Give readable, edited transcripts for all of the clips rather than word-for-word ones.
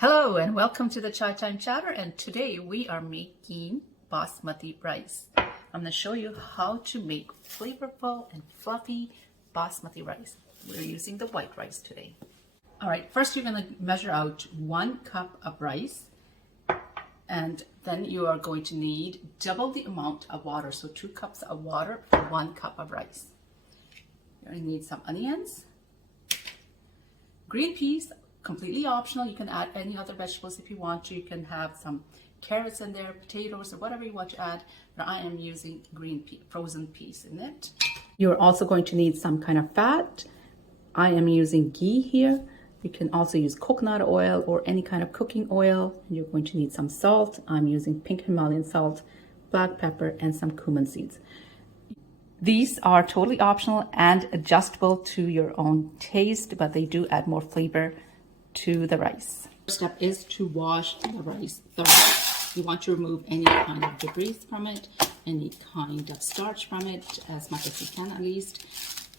Hello and welcome to the Chai Time Chatter, and today we are making basmati rice. I'm going to show you how to make flavorful and fluffy basmati rice. We're using the white rice today. Alright, first you're going to measure out 1 cup of rice, and then you are going to need double the amount of water, so 2 cups of water for 1 cup of rice. You're going to need some onions, green peas, completely optional. You can add any other vegetables if you want to. You can have some carrots in there, potatoes, or whatever you want to add, but I am using green pea, frozen peas in it. You're also going to need some kind of fat. I am using ghee here. You can also use coconut oil or any kind of cooking oil. You're going to need some salt. I'm using pink Himalayan salt, black pepper, and some cumin seeds. These are totally optional and adjustable to your own taste, but they do add more flavor to the rice. First step is to wash the rice thoroughly. You want to remove any kind of debris from it, any kind of starch from it, as much as you can at least,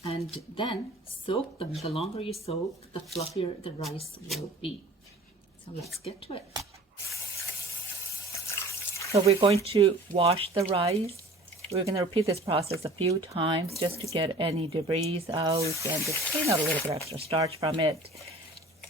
and then soak them. The longer you soak, the fluffier the rice will be. So let's get to it. So we're going to wash the rice. We're going to repeat this process a few times just to get any debris out and just clean out a little bit extra starch from it.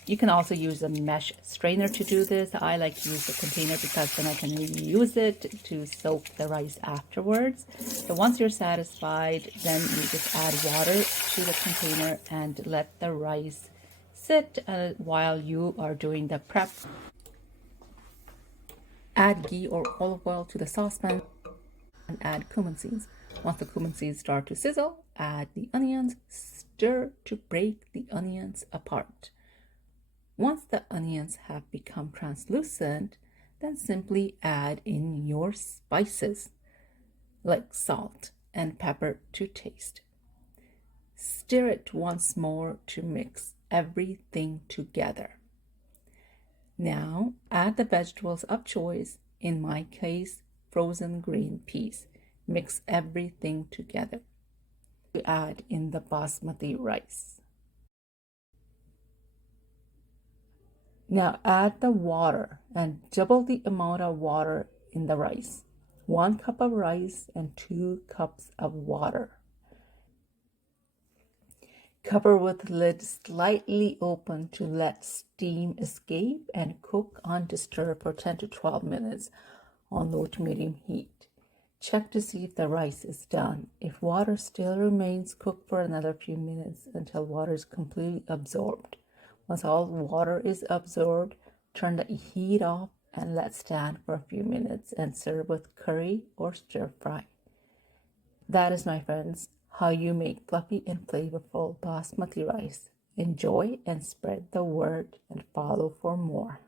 You can also use a mesh strainer to do this. I like to use the container because then I can reuse it to soak the rice afterwards. So once you're satisfied, then you just add water to the container and let the rice sit while you are doing the prep. Add ghee or olive oil to the saucepan and add cumin seeds. Once the cumin seeds start to sizzle, add the onions. Stir to break the onions apart. Once the onions have become translucent, then simply add in your spices like salt and pepper to taste. Stir it once more to mix everything together. Now add the vegetables of choice, in my case, frozen green peas. Mix everything together. Add in the basmati rice. Now add the water and double the amount of water in the rice. 1 cup of rice and 2 cups of water. Cover with lid slightly open to let steam escape and cook undisturbed for 10 to 12 minutes on low to medium heat. Check to see if the rice is done. If water still remains, cook for another few minutes until water is completely absorbed. Once all water is absorbed, turn the heat off and let stand for a few minutes and serve with curry or stir fry. That is, my friends, how you make fluffy and flavorful basmati rice. Enjoy and spread the word and follow for more.